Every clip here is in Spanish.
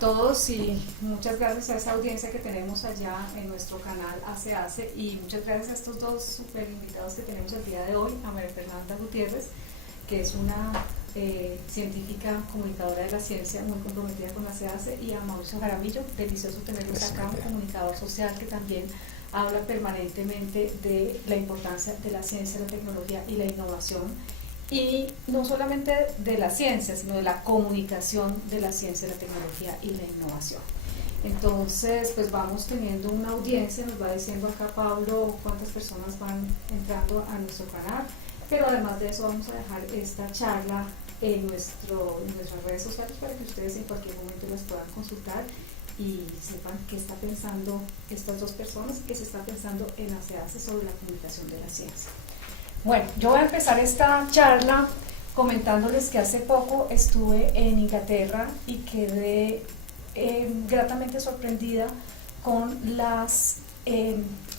todos y muchas gracias a esa audiencia que tenemos allá en nuestro canal Hace y muchas gracias a estos dos super invitados que tenemos el día de hoy, a María Fernanda Gutiérrez, que es una científica comunicadora de la ciencia muy comprometida con Hace y a Mauricio Jaramillo, delicioso tenerlos acá, un comunicador social que también habla permanentemente de la importancia de la ciencia, la tecnología y la innovación, y no solamente de la ciencia, sino de la comunicación de la ciencia, la tecnología y la innovación. Entonces, pues vamos teniendo una audiencia, nos va diciendo acá Pablo cuántas personas van entrando a nuestro canal, pero además de eso vamos a dejar esta charla en nuestras redes sociales para que ustedes en cualquier momento las puedan consultar y sepan qué está pensando estas dos personas y qué se está pensando en Hace sobre la comunicación de la ciencia. Bueno, yo voy a empezar esta charla comentándoles que hace poco estuve en Inglaterra y quedé gratamente sorprendida con las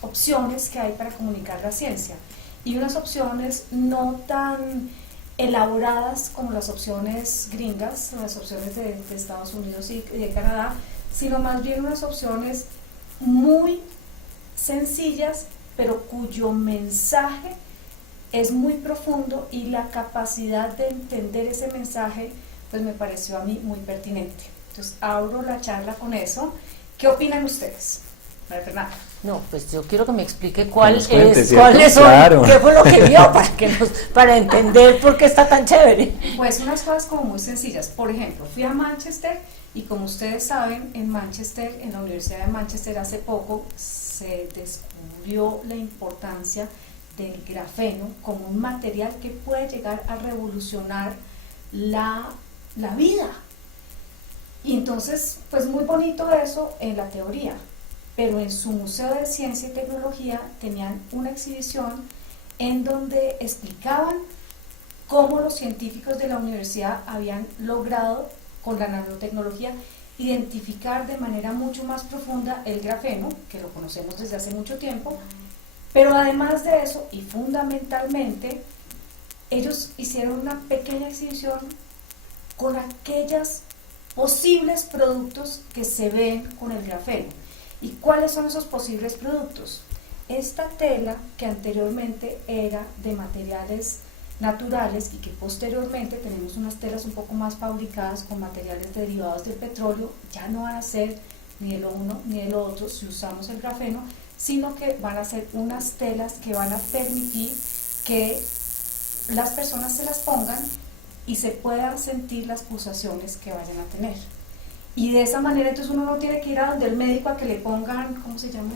opciones que hay para comunicar la ciencia, y unas opciones no tan elaboradas como las opciones gringas, las opciones de Estados Unidos y de Canadá, sino más bien unas opciones muy sencillas, pero cuyo mensaje es muy profundo y la capacidad de entender ese mensaje pues me pareció a mí muy pertinente. Entonces abro la charla con eso. ¿Qué opinan ustedes? María Fernanda. No, pues yo quiero que me explique cuáles son, claro. qué fue lo que vio para entender por qué está tan chévere. Pues unas cosas como muy sencillas. Por ejemplo, fui a Manchester y como ustedes saben, en Manchester, en la Universidad de Manchester hace poco se descubrió la importancia del grafeno como un material que puede llegar a revolucionar la vida. Y entonces, pues muy bonito eso en la teoría, pero en su Museo de Ciencia y Tecnología tenían una exhibición en donde explicaban cómo los científicos de la universidad habían logrado con la nanotecnología identificar de manera mucho más profunda el grafeno, que lo conocemos desde hace mucho tiempo, pero además de eso, y fundamentalmente, ellos hicieron una pequeña exhibición con aquellos posibles productos que se ven con el grafeno. ¿Y cuáles son esos posibles productos? Esta tela, que anteriormente era de materiales naturales y que posteriormente tenemos unas telas un poco más fabricadas con materiales derivados del petróleo, ya no van a ser ni el uno ni el otro si usamos el grafeno, sino que van a ser unas telas que van a permitir que las personas se las pongan y se puedan sentir las pulsaciones que vayan a tener. Y de esa manera entonces uno no tiene que ir a donde el médico a que le pongan, ¿cómo se llama?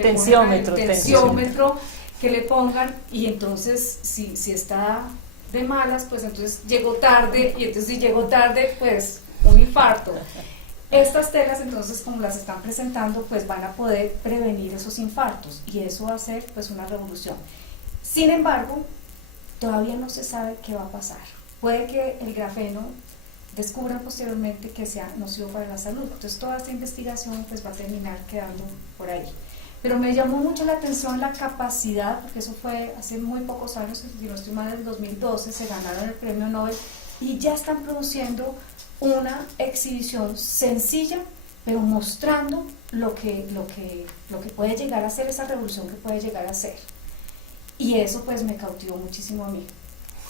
Tensiómetro, que le pongan, y entonces si está de malas, pues entonces llegó tarde, y entonces si llegó tarde, pues un infarto. Estas telas entonces, como las están presentando, pues van a poder prevenir esos infartos, y eso va a ser pues una revolución. Sin embargo, todavía no se sabe qué va a pasar. Puede que el grafeno descubran posteriormente que sea nocivo para la salud, entonces toda esta investigación pues va a terminar quedando por ahí. Pero me llamó mucho la atención la capacidad, porque eso fue hace muy pocos años, si no estoy mal, en el 2012 se ganaron el premio Nobel y ya están produciendo una exhibición sencilla, pero mostrando lo que puede llegar a ser, esa revolución que puede llegar a ser. Y eso pues me cautivó muchísimo a mí.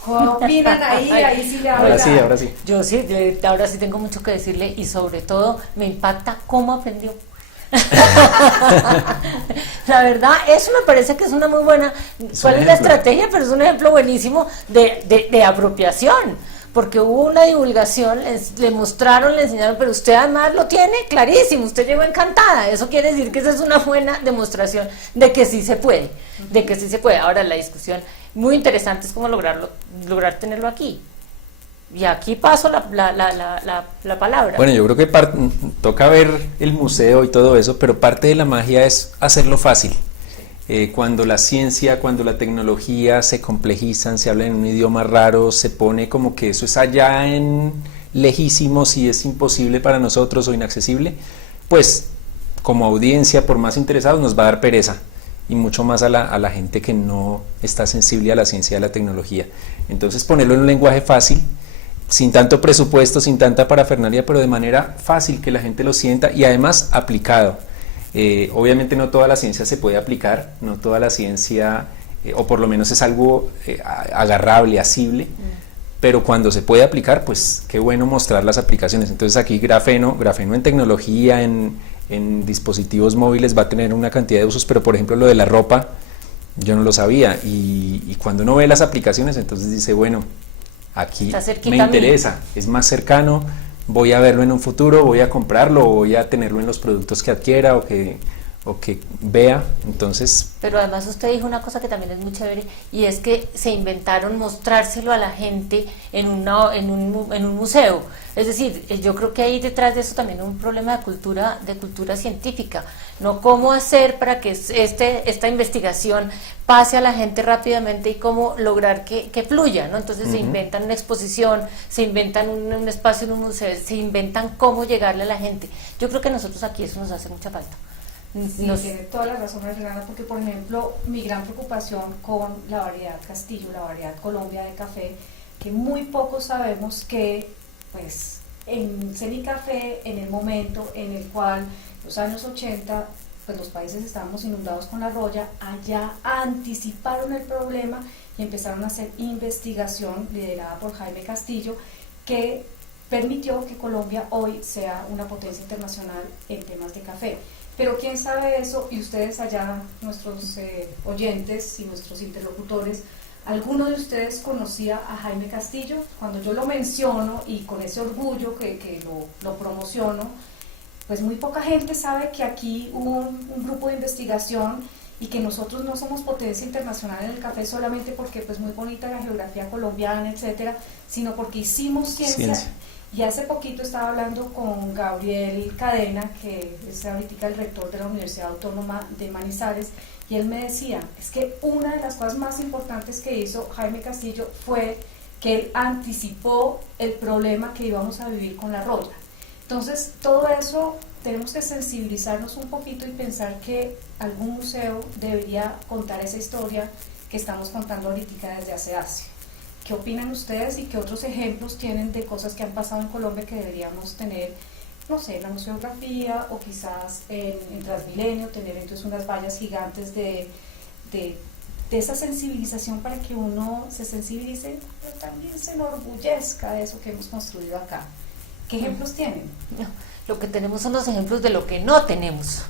¿Qué opinan ahí? Ahí sí le habla. Ahora sí. Yo sí, ahora sí tengo mucho que decirle, y sobre todo me impacta cómo aprendió. La verdad, eso me parece que es una muy buena. ¿Cuál es la estrategia? Pero es un ejemplo buenísimo de apropiación, porque hubo una divulgación, le mostraron, le enseñaron, pero usted además lo tiene clarísimo, usted llegó encantada. Eso quiere decir que esa es una buena demostración de que sí se puede, de que sí se puede. Ahora la discusión muy interesante es cómo lograr tenerlo aquí. Y aquí paso la palabra. Bueno, yo creo que toca ver el museo y todo eso, pero parte de la magia es hacerlo fácil. Cuando la ciencia, cuando la tecnología se complejizan, se habla en un idioma raro, se pone como que eso es allá en lejísimos y es imposible para nosotros o inaccesible, pues como audiencia, por más interesados, nos va a dar pereza, y mucho más a la gente que no está sensible a la ciencia y a la tecnología. Entonces ponerlo en un lenguaje fácil, sin tanto presupuesto, sin tanta parafernalia, pero de manera fácil que la gente lo sienta y además aplicado. Obviamente no toda la ciencia se puede aplicar, no toda la ciencia, o por lo menos es algo agarrable, asible, pero cuando se puede aplicar, pues qué bueno mostrar las aplicaciones. Entonces aquí grafeno en tecnología, en dispositivos móviles va a tener una cantidad de usos, pero por ejemplo lo de la ropa, yo no lo sabía, y cuando uno ve las aplicaciones, entonces dice, bueno, aquí me interesa, es más cercano, voy a verlo en un futuro, voy a comprarlo, o voy a tenerlo en los productos que adquiera o que vea, entonces... Pero además usted dijo una cosa que también es muy chévere, y es que se inventaron mostrárselo a la gente en un museo. Es decir, yo creo que hay detrás de eso también un problema de cultura científica, no cómo hacer para que esta investigación pase a la gente rápidamente y cómo lograr que fluya, ¿no? Entonces se inventan una exposición, se inventan un espacio en un museo, se inventan cómo llegarle a la gente. Yo creo que a nosotros aquí eso nos hace mucha falta. Sí, tiene toda la razón, Fernanda, porque por ejemplo mi gran preocupación con la variedad Castillo, la variedad Colombia de café, que muy poco sabemos que pues en Cenicafé, en el momento en el cual los años 80 pues los países estábamos inundados con la roya, allá anticiparon el problema y empezaron a hacer investigación liderada por Jaime Castillo, que permitió que Colombia hoy sea una potencia internacional en temas de café. Pero quién sabe eso, y ustedes allá, nuestros oyentes y nuestros interlocutores, ¿alguno de ustedes conocía a Jaime Castillo? Cuando yo lo menciono y con ese orgullo que lo promociono, pues muy poca gente sabe que aquí hubo un grupo de investigación y que nosotros no somos potencia internacional en el café solamente porque pues muy bonita la geografía colombiana, etcétera, sino porque hicimos ciencia. Y hace poquito estaba hablando con Gabriel Cadena, que es ahorita el rector de la Universidad Autónoma de Manizales, y él me decía, es que una de las cosas más importantes que hizo Jaime Castillo fue que él anticipó el problema que íbamos a vivir con la roya. Entonces, todo eso tenemos que sensibilizarnos un poquito y pensar que algún museo debería contar esa historia que estamos contando ahorita desde hace. ¿Qué opinan ustedes y qué otros ejemplos tienen de cosas que han pasado en Colombia que deberíamos tener, no sé, en la museografía o quizás en Transmilenio, tener entonces unas vallas gigantes de esa sensibilización para que uno se sensibilice, pero también se enorgullezca de eso que hemos construido acá? ¿Qué ejemplos tienen? Lo que tenemos son los ejemplos de lo que no tenemos.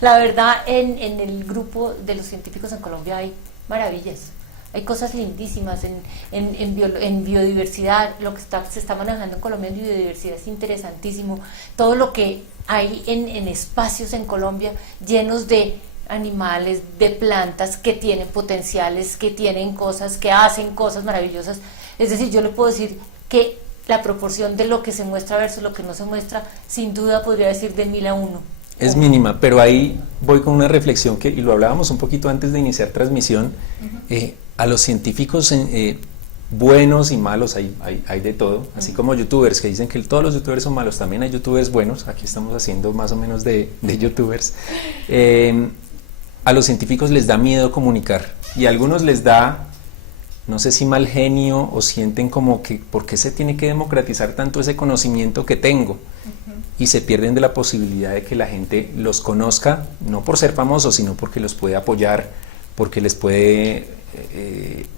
La verdad, en el grupo de los científicos en Colombia hay maravillas. Hay cosas lindísimas en biodiversidad. Lo que se está manejando en Colombia en biodiversidad es interesantísimo. Todo lo que hay en espacios en Colombia llenos de animales, de plantas que tienen potenciales, que tienen cosas, que hacen cosas maravillosas. Es decir, yo le puedo decir que la proporción de lo que se muestra versus lo que no se muestra, sin duda podría decir de 1000 a 1. Es mínima, pero ahí voy con una reflexión y lo hablábamos un poquito antes de iniciar transmisión. A los científicos buenos y malos hay de todo, así como youtubers que dicen que todos los youtubers son malos, también hay youtubers buenos. Aquí estamos haciendo más o menos de youtubers. A los científicos les da miedo comunicar y a algunos les da, no sé si mal genio, o sienten como que ¿por qué se tiene que democratizar tanto ese conocimiento que tengo? Y se pierden de la posibilidad de que la gente los conozca, no por ser famosos, sino porque los puede apoyar, porque les puede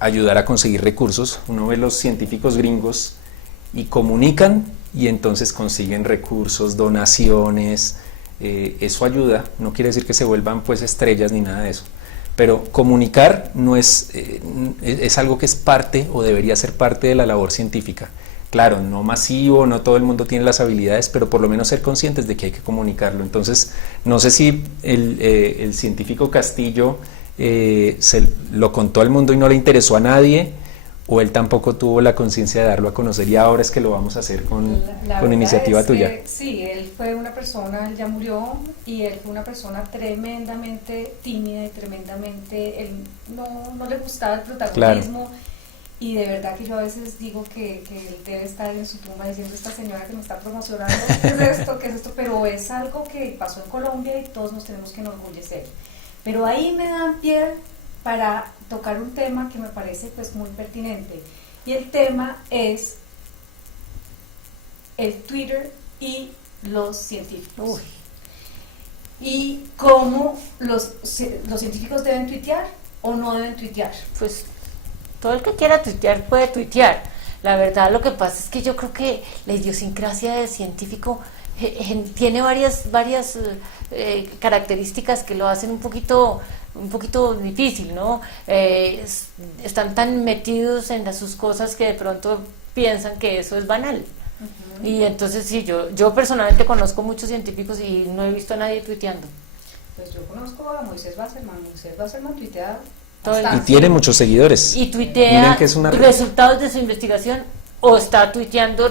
ayudar a conseguir recursos. Uno ve los científicos gringos y comunican y entonces consiguen recursos, donaciones, eso ayuda. No quiere decir que se vuelvan pues estrellas ni nada de eso, pero comunicar no es algo que es parte o debería ser parte de la labor científica. Claro, no masivo, no todo el mundo tiene las habilidades, pero por lo menos ser conscientes de que hay que comunicarlo. Entonces, no sé si el científico Castillo se lo contó al mundo y no le interesó a nadie, o él tampoco tuvo la conciencia de darlo a conocer, y ahora es que lo vamos a hacer con iniciativa tuya. Sí, él fue una persona, él ya murió, y él fue una persona tremendamente tímida y tremendamente, él no le gustaba el protagonismo. Claro. Y de verdad que yo a veces digo que él debe estar en su tumba diciendo, esta señora que me está promocionando, ¿qué es esto? ¿Qué es esto? Pero es algo que pasó en Colombia y todos nos tenemos que enorgullecer. Pero ahí me dan pie para tocar un tema que me parece pues muy pertinente, y el tema es el Twitter y los científicos. Uy. Y cómo los científicos deben tuitear o no deben tuitear. Pues todo el que quiera tuitear puede tuitear. La verdad, lo que pasa es que yo creo que la idiosincrasia del científico tiene varias características que lo hacen un poquito difícil, ¿no? Están tan metidos en sus cosas que de pronto piensan que eso es banal. Y entonces sí, yo personalmente conozco muchos científicos y no he visto a nadie tuiteando. Pues yo conozco a Moisés Wasserman tuitea Todo el- Y tiene muchos seguidores. Y Miren tuitea que es una resultados de su investigación o está tuiteando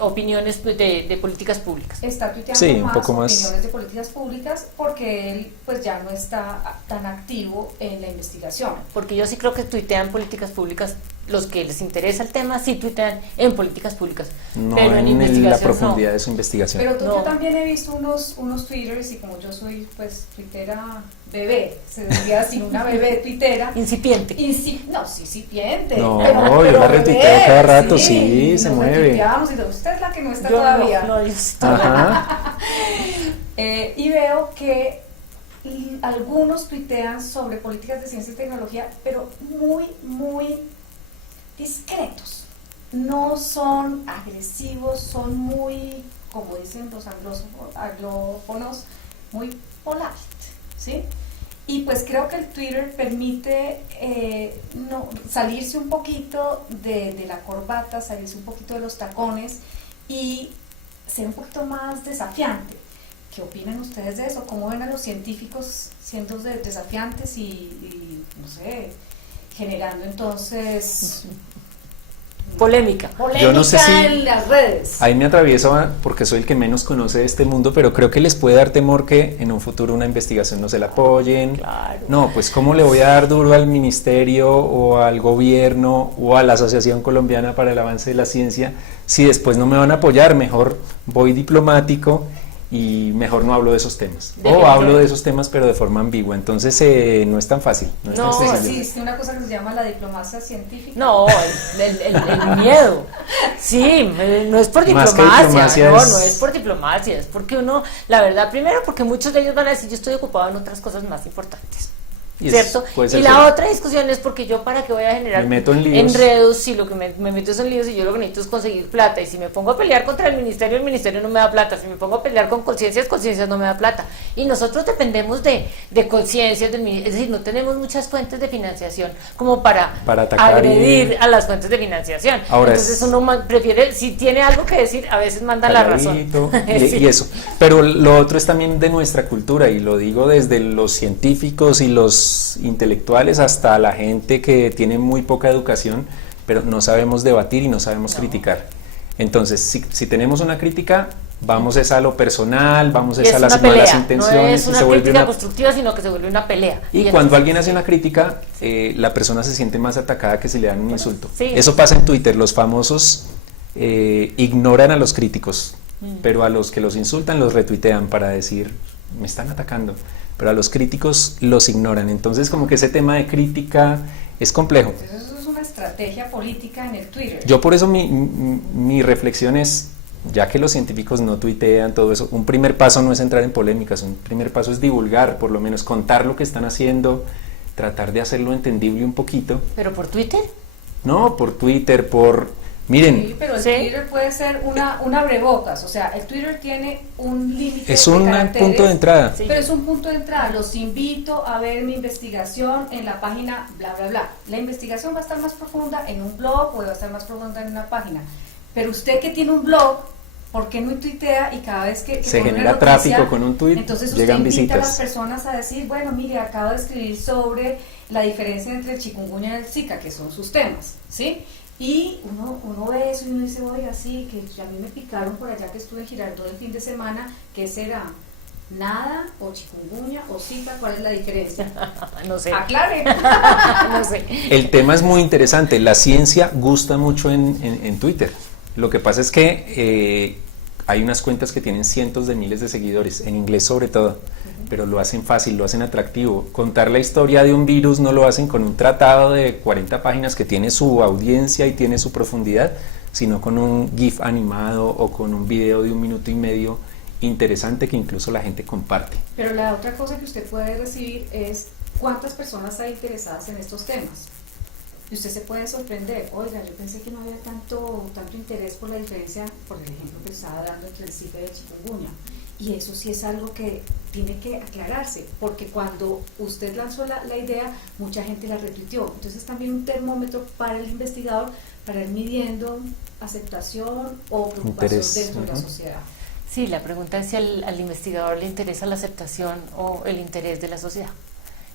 opiniones de políticas públicas. Está tuiteando Sí, un más poco más. opiniones de políticas públicas porque él pues ya no está tan activo en la investigación. Porque yo sí creo que tuitean políticas públicas, los que les interesa el tema sí tuitean en políticas públicas, No pero en la investigación profundidad de su investigación. Pero No. yo también he visto unos twitters y como yo soy pues tuitera bebé, se diría así, una bebé tuitera. no. Incipiente. No, sí, incipiente. No, pero yo la bebé, retuiteo cada rato, sí, se nos mueve. retuiteamos y todo. Usted es la que no está Yo todavía. no, yo sí todavía. Ajá. Y veo que algunos tuitean sobre políticas de ciencia y tecnología, pero muy, muy discretos. No son agresivos, son muy, como dicen los anglófonos, muy polite, ¿sí? Y pues creo que el Twitter permite salirse un poquito de la corbata, salirse un poquito de los tacones y ser un poquito más desafiante. ¿Qué opinan ustedes de eso? ¿Cómo ven a los científicos siendo desafiantes y no sé, generando entonces Polémica. polémica Yo no sé si- en las redes? Ahí me atravieso porque soy el que menos conoce de este mundo, pero creo que les puede dar temor que en un futuro una investigación no se la apoyen. Claro. No, pues ¿cómo le voy a dar duro al ministerio o al gobierno o a la Asociación Colombiana para el Avance de la Ciencia si después no me van a apoyar? Mejor voy diplomático y mejor no hablo de esos temas. O Definitivamente. hablo de esos temas pero de forma ambigua. Entonces no es tan fácil. No es No, tan Sí, sencillo. existe una cosa que se llama la diplomacia científica. No, el miedo. Sí, no es por Más que diplomacia, diplomacia no es- es por diplomacia, es porque uno, la verdad, primero porque muchos de ellos van a decir yo estoy ocupado en otras cosas más importantes. Y es- ¿Cierto? puede ser Y la cierto. otra discusión es porque yo para qué voy a generar Me meto en líos. enredos si lo que me meto es en líos y yo lo que necesito es conseguir plata y si me pongo a pelear contra el ministerio no me da plata, si me pongo a pelear con conciencias no me da plata y nosotros dependemos de conciencias, es decir, no tenemos muchas fuentes de financiación como para atacar agredir a las fuentes de financiación. Ahora Entonces es- uno prefiere, si tiene algo que decir, a veces manda la razón. calladito, Sí. y eso. Pero lo otro es también de nuestra cultura, y lo digo desde los científicos y los intelectuales hasta la gente que tiene muy poca educación, pero no sabemos debatir y no sabemos criticar. Entonces, si tenemos una crítica, vamos es a lo personal, vamos Y es es a las una pelea, malas no intenciones es y una se vuelve crítica una... constructiva, sino que se vuelve una pelea. Y entonces- cuando alguien hace una crítica, la persona se siente más atacada que si le dan un insulto. Sí. Eso pasa en Twitter, los famosos ignoran a los críticos, pero a los que los insultan los retuitean para decir, me están atacando, pero a los críticos los ignoran. Entonces como que ese tema de crítica es complejo. Entonces eso es una estrategia política en el Twitter. Yo por eso mi reflexión es, ya que los científicos no tuitean todo eso, un primer paso no es entrar en polémicas, un primer paso es divulgar, por lo menos contar lo que están haciendo, tratar de hacerlo entendible un poquito. ¿Pero por Twitter? No, por Twitter, miren, Sí, pero el Sí. Twitter puede ser una abrebocas, o sea, el Twitter tiene un límite es de un caracteres, punto de entrada. Sí. pero es un punto de entrada. Los invito a ver mi investigación en la página bla bla bla. La investigación va a estar más profunda en un blog o va a estar más profunda en una página. Pero usted que tiene un blog, ¿por qué no tuitea? Y cada vez que Se pone una genera noticia, tráfico con un tuit, entonces llegan usted invita a las visitas. personas a decir, bueno, mire, acabo de escribir sobre la diferencia entre el chikungunya y el Zika, que son sus temas, ¿sí? Y uno ve eso y uno dice, oiga, sí, que a mí me picaron por allá que estuve en Girardot el fin de semana, ¿qué será? ¿Nada? ¿O chikungunya? ¿O Zika? ¿Cuál es la diferencia? No sé. Aclare. No sé. El tema es muy interesante, la ciencia gusta mucho en Twitter. Lo que pasa es que hay unas cuentas que tienen cientos de miles de seguidores, en inglés sobre todo. pero lo hacen fácil, lo hacen atractivo. Contar la historia de un virus no lo hacen con un tratado de 40 páginas que tiene su audiencia y tiene su profundidad, sino con un GIF animado o con un video de 1 minuto y medio interesante que incluso la gente comparte. Pero la otra cosa que usted puede recibir es cuántas personas hay interesadas en estos temas. Y usted se puede sorprender, oiga, yo pensé que no había tanto interés por la diferencia, por el ejemplo que estaba dando entre el Zika y el chikungunya. Y eso sí es algo que tiene que aclararse, porque cuando usted lanzó la idea, mucha gente la retuiteó. Entonces también un termómetro para el investigador, para ir midiendo aceptación o preocupación dentro de la sociedad. Sí, la pregunta es si al investigador le interesa la aceptación o el interés de la sociedad.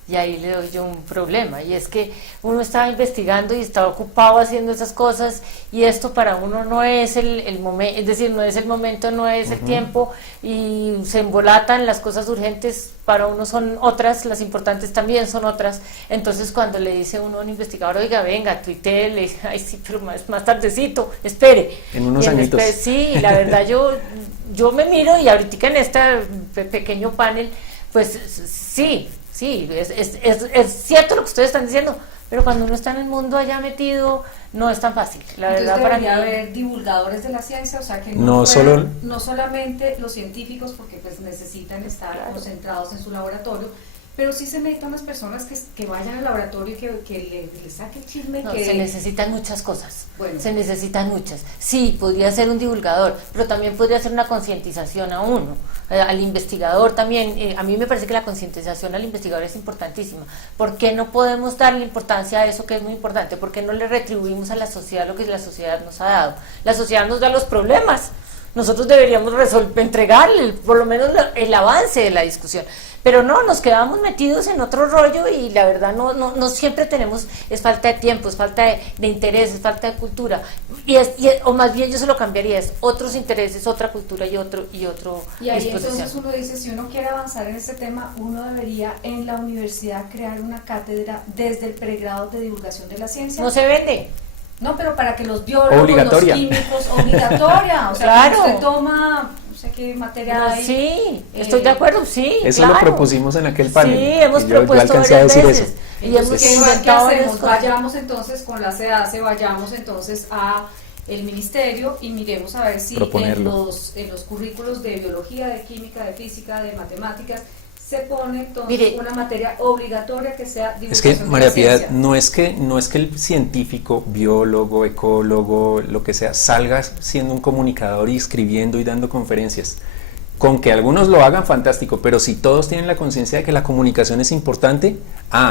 Y ahí le doy yo un problema, y es que uno estaba investigando y estaba ocupado haciendo esas cosas, y esto para uno no es el momento, es decir, no es el momento, no es el tiempo, y se embolatan las cosas urgentes, para uno son otras, las importantes también son otras. Entonces cuando le dice uno a un investigador, oiga, venga, tuitee, le dice, ay sí, pero más tardecito, espere. En unos añitos. Sí, la verdad yo me miro, y ahorita en este pequeño panel, pues sí, es cierto lo que ustedes están diciendo, pero cuando uno está en el mundo allá metido, no es tan fácil. La Entonces verdad, para mí, haber divulgadores de la ciencia, o sea, que no solamente los científicos, porque pues necesitan estar concentrados en su laboratorio, pero sí se necesitan unas personas que vayan al laboratorio y que le saquen el chisme. no, se necesitan muchas cosas, bueno, se necesitan muchas. Sí, podría ser un divulgador, pero también podría ser una concientización a uno, al investigador también. A mí me parece que la concientización al investigador es importantísima. ¿Por qué no podemos darle importancia a eso que es muy importante? ¿Por qué no le retribuimos a la sociedad lo que la sociedad nos ha dado? La sociedad nos da los problemas, nosotros deberíamos entregarle por lo menos el avance de la discusión. Pero no, nos quedamos metidos en otro rollo, y la verdad no siempre tenemos, es falta de tiempo, es falta de interés, es falta de cultura, o más bien yo se lo cambiaría, es otros intereses, otra cultura y otro y ahí entonces uno dice, si uno quiere avanzar en este tema, uno debería en la universidad crear una cátedra desde el pregrado de divulgación de la ciencia. No se vende. No, pero para que los biólogos, obligatoria. los químicos, obligatoria, o sea, claro. que usted toma, no sé qué materia hay. Sí, estoy de acuerdo, sí, eso claro. lo propusimos en aquel panel. Sí, hemos yo propuesto alcancé a varias decir veces. eso. Y hemos ¿Qué inventado varias hacemos? cosas. Vayamos entonces con la CEDACE, vayamos entonces a el ministerio y miremos a ver si en los currículos de biología, de química, de física, de matemáticas, se pone entonces una materia obligatoria que sea divulgación. Es que, de María la Piedad, ciencia. no es que el científico, biólogo, ecólogo, lo que sea, salga siendo un comunicador y escribiendo y dando conferencias. Con que algunos lo hagan, fantástico, pero si todos tienen la conciencia de que la comunicación es importante,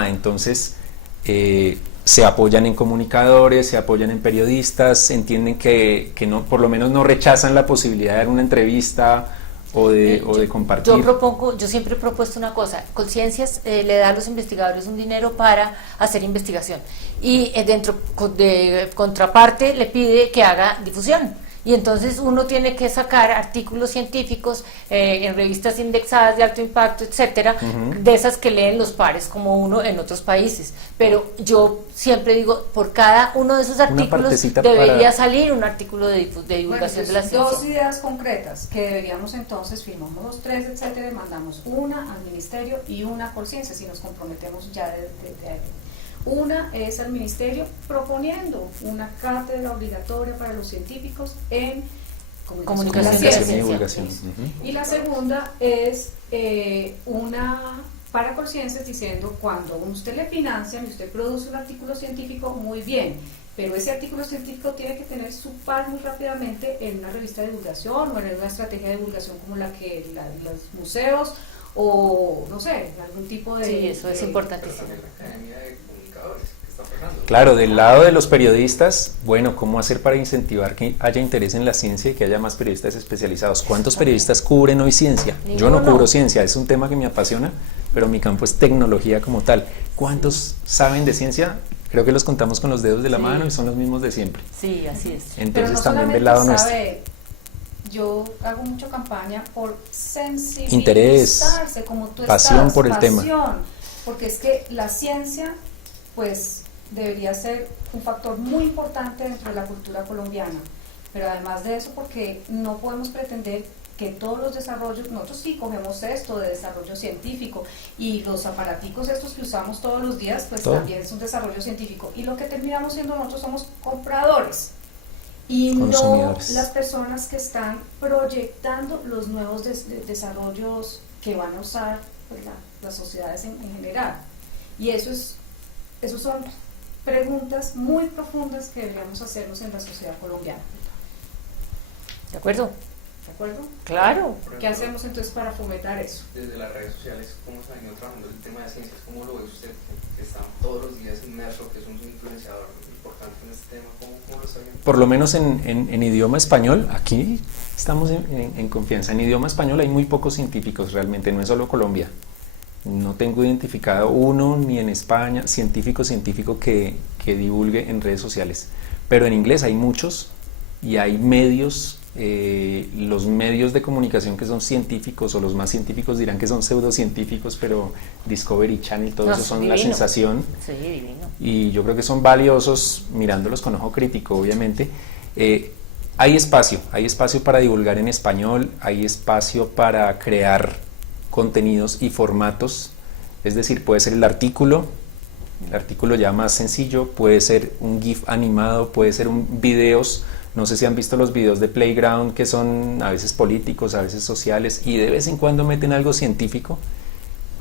entonces se apoyan en comunicadores, se apoyan en periodistas, entienden que no, por lo menos no rechazan la posibilidad de dar una entrevista o de compartir. Yo siempre he propuesto una cosa: Conciencias le da a los investigadores un dinero para hacer investigación, y dentro de contraparte le pide que haga difusión. Y entonces uno tiene que sacar artículos científicos en revistas indexadas de alto impacto, etcétera, de esas que leen los pares como uno en otros países. Pero yo siempre digo, por cada uno de esos artículos debería salir un artículo de divulgación de la ciencia. Dos ideas concretas que deberíamos entonces, firmamos los 3, etcétera, y mandamos una al ministerio y una a Conciencia, si nos comprometemos ya desde ahí. Una es al ministerio proponiendo una cátedra obligatoria para los científicos en comunicación de la ciencia. Y divulgación. Y la segunda es una para Conciencias diciendo, cuando usted le financian y usted produce un artículo científico, muy bien, pero ese artículo científico tiene que tener su par muy rápidamente en una revista de divulgación o en una estrategia de divulgación como la que los museos o no sé, algún tipo de... Sí, eso es importantísimo. Claro, del lado de los periodistas, bueno, ¿cómo hacer para incentivar que haya interés en la ciencia y que haya más periodistas especializados? ¿Cuántos periodistas cubren hoy ciencia? Yo no cubro ciencia, es un tema que me apasiona, pero mi campo es tecnología como tal. ¿Cuántos saben de ciencia? Creo que los contamos con los dedos de la mano y son los mismos de siempre. Sí, así es. Entonces no también del lado nuestro. Yo hago mucha campaña por sensibilizarse, interés, como tú pasión estás, por el tema. Porque es que la ciencia, pues, debería ser un factor muy importante dentro de la cultura colombiana, pero además de eso, porque no podemos pretender que todos los desarrollos, nosotros sí cogemos esto de desarrollo científico y los aparaticos estos que usamos todos los días, pues todo también es un desarrollo científico, y lo que terminamos siendo nosotros somos compradores y no consumidores. las personas que están proyectando los nuevos desarrollos que van a usar pues, las sociedades en general. Y esos son preguntas muy profundas que deberíamos hacernos en la sociedad colombiana. ¿De acuerdo? ¿De acuerdo? Claro. ¿Qué hacemos entonces para fomentar eso? Desde las redes sociales, ¿cómo está venido trabajando el tema de ciencias? ¿Cómo lo ve usted, que está todos los días inmerso, que es un influenciador importante en este tema? ¿Cómo lo está viendo? Por lo menos en idioma español, aquí estamos en confianza. En idioma español hay muy pocos científicos realmente, no es solo Colombia. No tengo identificado uno ni en España científico que divulgue en redes sociales. Pero en inglés hay muchos y hay medios, los medios de comunicación que son científicos o los más científicos dirán que son pseudocientíficos, pero Discovery Channel, todos esos son divino. la sensación. Sí, divino. Y yo creo que son valiosos mirándolos con ojo crítico, obviamente. Hay espacio para divulgar en español, hay espacio para crear contenidos y formatos, es decir, puede ser el artículo ya más sencillo, puede ser un GIF animado, puede ser videos, no sé si han visto los videos de Playground que son a veces políticos, a veces sociales y de vez en cuando meten algo científico,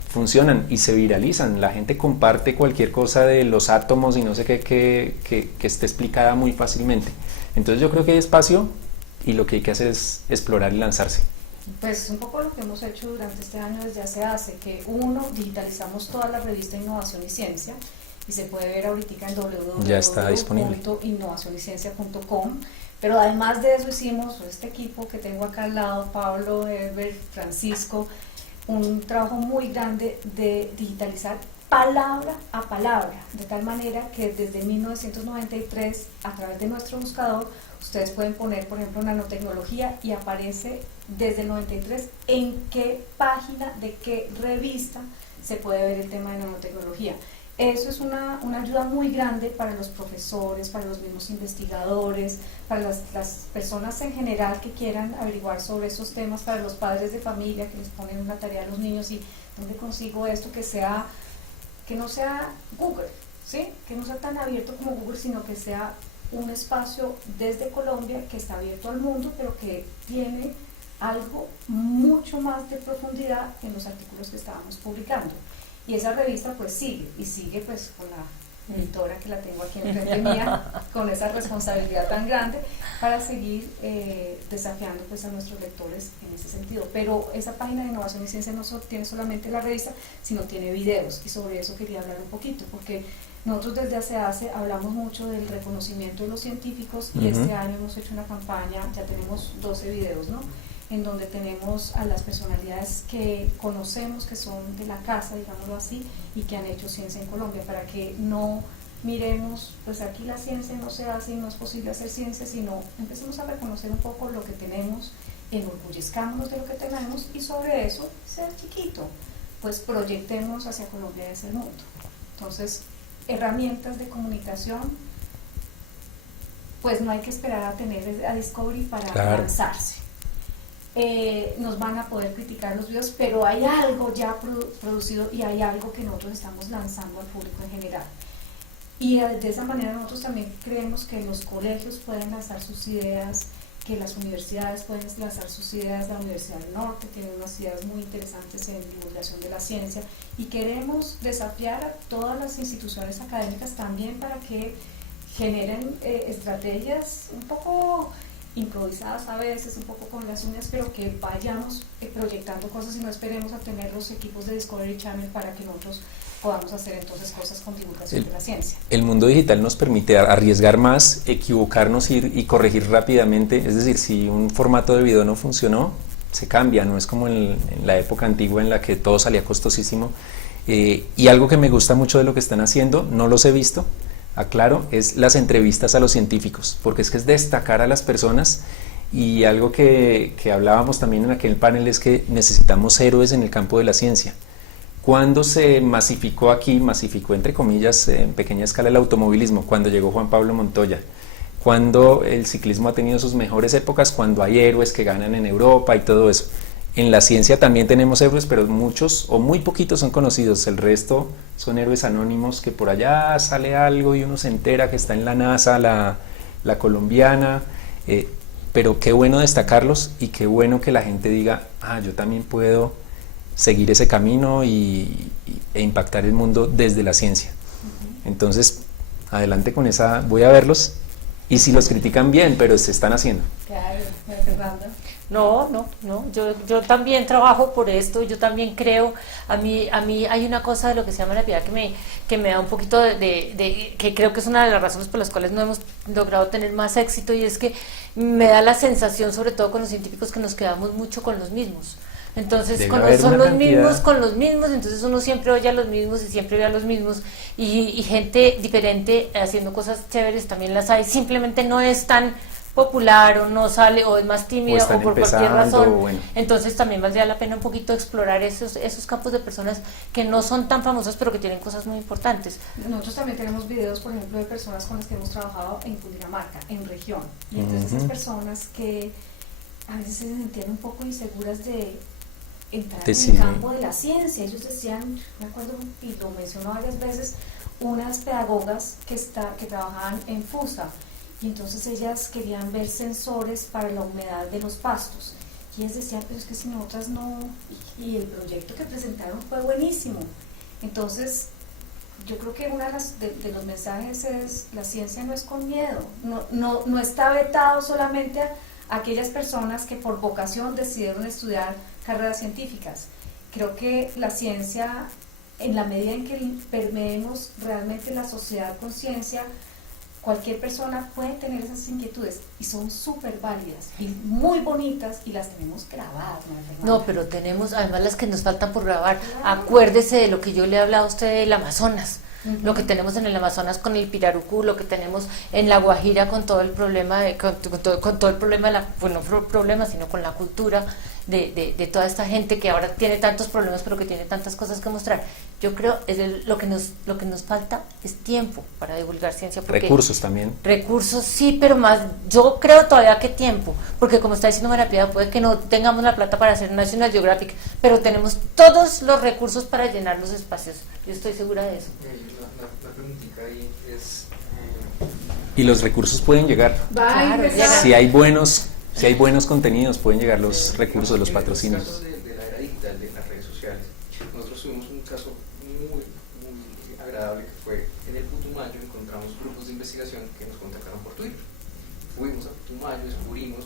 funcionan y se viralizan, la gente comparte cualquier cosa de los átomos y no sé qué que esté explicada muy fácilmente, entonces yo creo que hay espacio y lo que hay que hacer es explorar y lanzarse. Pues un poco lo que hemos hecho durante este año desde hace que uno, digitalizamos toda la revista Innovación y Ciencia y se puede ver ahorita en Ya está disponible. www.innovacionyciencia.com, pero además de eso hicimos este equipo que tengo acá al lado, Pablo, Herbert, Francisco, un trabajo muy grande de digitalizar palabra a palabra, de tal manera que desde 1993 a través de nuestro buscador ustedes pueden poner, por ejemplo, nanotecnología y aparece desde el 93 en qué página, de qué revista se puede ver el tema de nanotecnología. Eso es una ayuda muy grande para los profesores, para los mismos investigadores, para las personas en general que quieran averiguar sobre esos temas, para los padres de familia que les ponen una tarea a los niños y ¿dónde consigo esto? Que no sea Google, ¿sí? Que no sea tan abierto como Google, sino que sea un espacio desde Colombia que está abierto al mundo, pero que tiene algo mucho más de profundidad en los artículos que estábamos publicando. Y esa revista pues sigue pues con la editora que la tengo aquí enfrente mía, con esa responsabilidad tan grande para seguir desafiando pues a nuestros lectores en ese sentido. Pero esa página de Innovación y Ciencia no tiene solamente la revista, sino tiene videos, y sobre eso quería hablar un poquito, porque nosotros desde hace hablamos mucho del reconocimiento de los científicos y este año hemos hecho una campaña, ya tenemos 12 videos, ¿no?, en donde tenemos a las personalidades que conocemos, que son de la casa, digámoslo así, y que han hecho ciencia en Colombia, para que no miremos, pues aquí la ciencia no se hace y no es posible hacer ciencia, sino empecemos a reconocer un poco lo que tenemos, enorgullezcámonos de lo que tenemos y sobre eso ser chiquito, pues proyectemos hacia Colombia y hacia el mundo. Entonces, herramientas de comunicación, pues no hay que esperar a tener a Discovery para lanzarse. Nos van a poder criticar los videos, pero hay algo ya producido y hay algo que nosotros estamos lanzando al público en general. Y de esa manera nosotros también creemos que los colegios pueden lanzar sus ideas, que las universidades pueden lanzar sus ideas. La Universidad del Norte tiene unas ideas muy interesantes en divulgación de la ciencia y queremos desafiar a todas las instituciones académicas también para que generen estrategias un poco improvisadas a veces, un poco con las uñas, pero que vayamos proyectando cosas y no esperemos a tener los equipos de Discovery Channel para que nosotros podamos hacer entonces cosas con divulgación de la ciencia. El mundo digital nos permite arriesgar más, equivocarnos y corregir rápidamente, es decir, si un formato de video no funcionó, se cambia, no es como en la época antigua en la que todo salía costosísimo. Y algo que me gusta mucho de lo que están haciendo, no los he visto, aclaro, es las entrevistas a los científicos, porque es que es destacar a las personas. Y algo que hablábamos también en aquel panel es que necesitamos héroes en el campo de la ciencia. Cuando se masificó entre comillas, en pequeña escala el automovilismo, cuando llegó Juan Pablo Montoya, cuando el ciclismo ha tenido sus mejores épocas, cuando hay héroes que ganan en Europa y todo eso. En la ciencia también tenemos héroes, pero muchos o muy poquitos son conocidos. El resto son héroes anónimos que por allá sale algo y uno se entera que está en la NASA, la colombiana. Pero qué bueno destacarlos y qué bueno que la gente diga, yo también puedo seguir ese camino e impactar el mundo desde la ciencia. Entonces, adelante con esa, voy a verlos y si los critican bien, pero se están haciendo. Claro, Fernanda. No, yo también trabajo por esto, yo también creo, a mí hay una cosa de lo que se llama la piedad que me da un poquito que creo que es una de las razones por las cuales no hemos logrado tener más éxito, y es que me da la sensación, sobre todo con los científicos, que nos quedamos mucho con los mismos. Entonces, son los mismos con los mismos, entonces uno siempre oye a los mismos y siempre ve a los mismos, y gente diferente haciendo cosas chéveres también las hay, simplemente no es tan popular o no sale o es más tímida o por cualquier razón. Bueno. Entonces también valdría la pena un poquito explorar esos campos de personas que no son tan famosas pero que tienen cosas muy importantes. Nosotros también tenemos videos, por ejemplo, de personas con las que hemos trabajado en Cundinamarca, en región, y entonces esas personas que a veces se sentían un poco inseguras de entrar en el campo de la ciencia. Ellos decían, me acuerdo, y lo mencionó varias veces, unas pedagogas que trabajaban en FUSA, y entonces ellas querían ver sensores para la humedad de los pastos, y ellas decían, pero es que si nosotras no, y el proyecto que presentaron fue buenísimo. Entonces yo creo que uno de los mensajes es, la ciencia no es con miedo, no está vetado solamente a aquellas personas que por vocación decidieron estudiar carreras científicas. Creo que la ciencia, en la medida en que permeemos realmente la sociedad con ciencia, cualquier persona puede tener esas inquietudes y son súper válidas y muy bonitas y las tenemos grabadas, ¿no? No, pero tenemos además las que nos faltan por grabar. Claro. Acuérdese de lo que yo le he hablado a usted del Amazonas. Lo que tenemos en el Amazonas con el pirarucú, lo que tenemos en La Guajira con todo el problema con todo el problema de no problema, sino con la cultura de toda esta gente que ahora tiene tantos problemas pero que tiene tantas cosas que mostrar. Yo creo lo que nos falta es tiempo para divulgar ciencia. Recursos también. Recursos sí, pero más, yo creo todavía que tiempo, porque como está diciendo María Piedad, puede que no tengamos la plata para hacer National Geographic, pero tenemos todos los recursos para llenar los espacios. Yo estoy segura de eso. La preguntita ahí es... Y los recursos pueden llegar. Claro, si hay buenos contenidos, pueden llegar los recursos, los patrocinios. En los casos de la era digital, de las redes sociales, nosotros tuvimos un caso muy agradable que fue en el Putumayo. Encontramos grupos de investigación que nos contactaron por Twitter. Fuimos a Putumayo, descubrimos,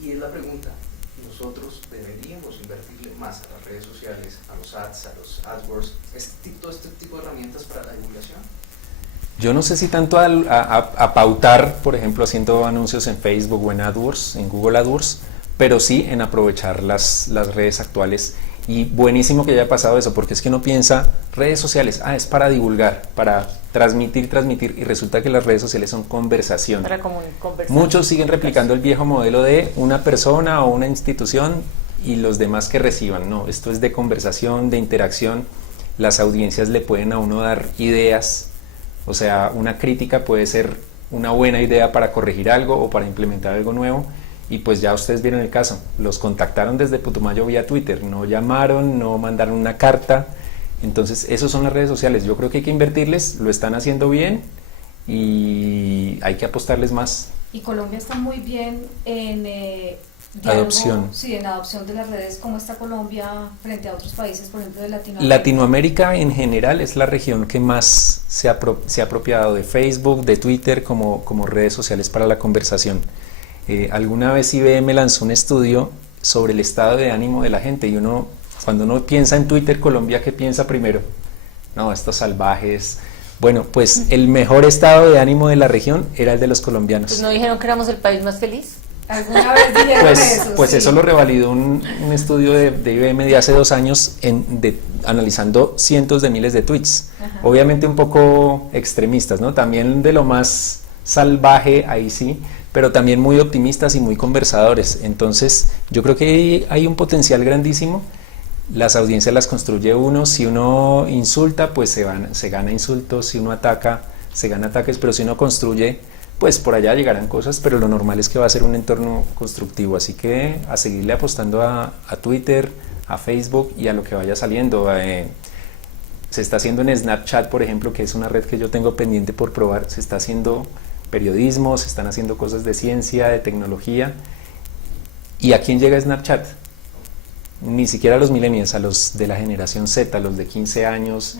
y es la pregunta: nosotros deberíamos invertirle más a las redes sociales, a los ads, a los AdWords, todo este tipo de herramientas para la divulgación. Yo no sé si tanto a pautar, por ejemplo, haciendo anuncios en Facebook o en AdWords, en Google AdWords, pero sí en aprovechar las redes actuales. Y buenísimo que haya pasado eso, porque es que uno piensa, redes sociales, es para divulgar, para transmitir, y resulta que las redes sociales son conversación. Para conversar. Muchos siguen replicando el viejo modelo de una persona o una institución y los demás que reciban. No, esto es de conversación, de interacción. Las audiencias le pueden a uno dar ideas. O sea, una crítica puede ser una buena idea para corregir algo o para implementar algo nuevo, y pues ya ustedes vieron el caso, los contactaron desde Putumayo vía Twitter, no llamaron, no mandaron una carta. Entonces esos son las redes sociales, yo creo que hay que invertirles, lo están haciendo bien y hay que apostarles más. Y Colombia está muy bien en adopción. Sí, en adopción de las redes. ¿Cómo está Colombia frente a otros países, por ejemplo, de Latinoamérica? Latinoamérica en general es la región que más se ha apropiado de Facebook, de Twitter como redes sociales para la conversación. Alguna vez IBM lanzó un estudio sobre el estado de ánimo de la gente, y cuando uno piensa en Twitter Colombia, ¿qué piensa primero? No, estos salvajes. Bueno, pues el mejor estado de ánimo de la región era el de los colombianos. ¿Pues no dijeron que éramos el país más feliz? ¿Alguna vez dijeron eso? Pues sí. Eso lo revalidó un estudio de IBM de hace 2 años analizando cientos de miles de tweets. Ajá. Obviamente un poco extremistas, ¿no? También de lo más salvaje, ahí sí, pero también muy optimistas y muy conversadores. Entonces yo creo que hay un potencial grandísimo. Las audiencias las construye uno. Si uno insulta, pues se gana insultos. Si uno ataca, se gana ataques. Pero si uno construye, pues por allá llegarán cosas, pero lo normal es que va a ser un entorno constructivo, así que a seguirle apostando a Twitter, a Facebook y a lo que vaya saliendo. Se está haciendo en Snapchat, por ejemplo, que es una red que yo tengo pendiente por probar, se está haciendo periodismo, se están haciendo cosas de ciencia, de tecnología. ¿Y a quién llega Snapchat? Ni siquiera a los millennials, a los de la generación Z, a los de 15 años,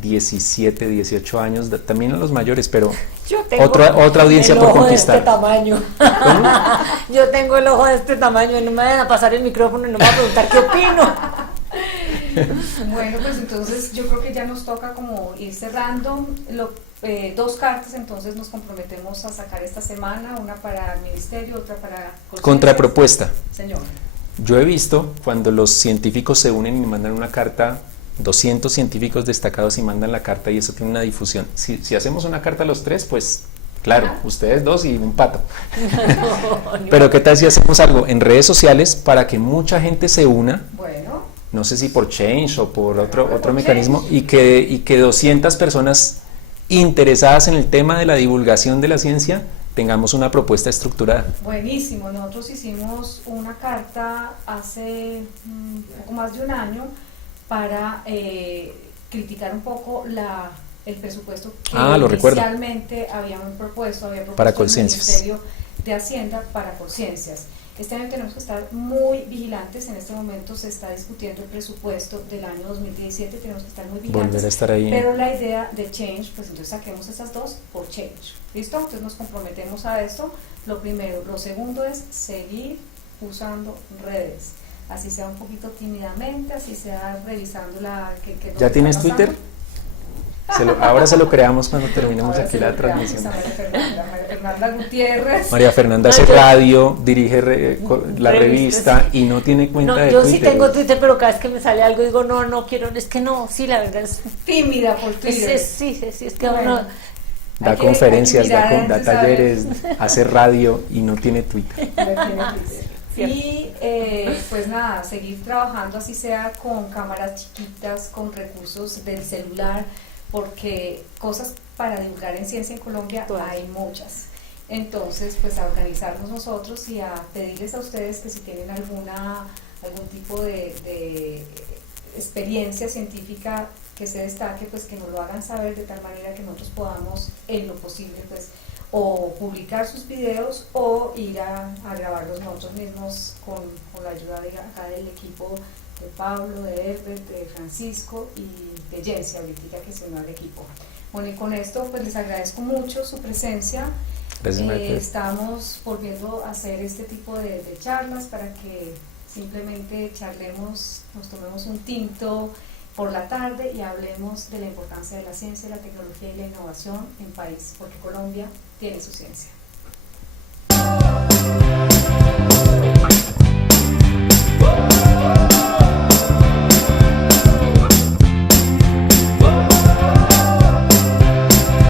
17, 18 años, también a los mayores, pero yo tengo otra audiencia el por ojo conquistar. De este tamaño. Yo tengo el ojo de este tamaño y no me van a pasar el micrófono y no me van a preguntar qué opino. Bueno, pues entonces yo creo que ya nos toca como ir cerrando. Dos cartas entonces nos comprometemos a sacar esta semana, una para el ministerio, otra para... Contrapropuesta. Señor. Yo he visto cuando los científicos se unen y mandan una carta, 200 científicos destacados y mandan la carta y eso tiene una difusión. Si hacemos una carta a los tres, pues claro, ustedes dos y un pato. Pero ¿qué tal si hacemos algo en redes sociales para que mucha gente se una? Bueno. No sé si por Change o por otro mecanismo y que 200 personas interesadas en el tema de la divulgación de la ciencia tengamos una propuesta estructurada. Buenísimo, nosotros hicimos una carta hace un poco más de un año para criticar un poco el presupuesto que inicialmente habíamos propuesto, para el Colciencias. Ministerio de Hacienda para Colciencias. Este año tenemos que estar muy vigilantes, en este momento se está discutiendo el presupuesto del año 2017, tenemos que estar muy vigilantes. Volver a estar ahí. Pero la idea de Change, pues entonces saquemos esas dos por Change, ¿listo? Entonces nos comprometemos a esto, lo primero. Lo segundo es seguir usando redes, así sea un poquito tímidamente, así sea revisando que ¿Ya tienes Twitter? Ahora se lo creamos cuando terminemos Ahora aquí la transmisión. María Fernanda Gutiérrez. María Fernanda hace radio, dirige la revista y no tiene cuenta de yo Twitter. Yo sí tengo Twitter, pero cada vez que me sale algo digo, no quiero, es que no, sí, la verdad es tímida por Twitter. Sí, es que bueno, uno... Da conferencias, da talleres, hace radio y no tiene Twitter. Y pues nada, seguir trabajando así sea con cámaras chiquitas, con recursos del celular, porque cosas para divulgar en ciencia en Colombia hay muchas. Entonces, pues a organizarnos nosotros y a pedirles a ustedes que si tienen algún tipo de experiencia científica que se destaque, pues que nos lo hagan saber de tal manera que nosotros podamos, en lo posible, pues o publicar sus videos o ir a grabarlos nosotros mismos con la ayuda acá del equipo de Pablo, de Herbert, de Francisco y de Jensi, ahorita que se unió al equipo. Bueno, y con esto pues les agradezco mucho su presencia. Estamos volviendo a hacer este tipo de charlas para que simplemente charlemos, nos tomemos un tinto por la tarde y hablemos de la importancia de la ciencia, la tecnología y la innovación en país, porque Colombia tiene su ciencia.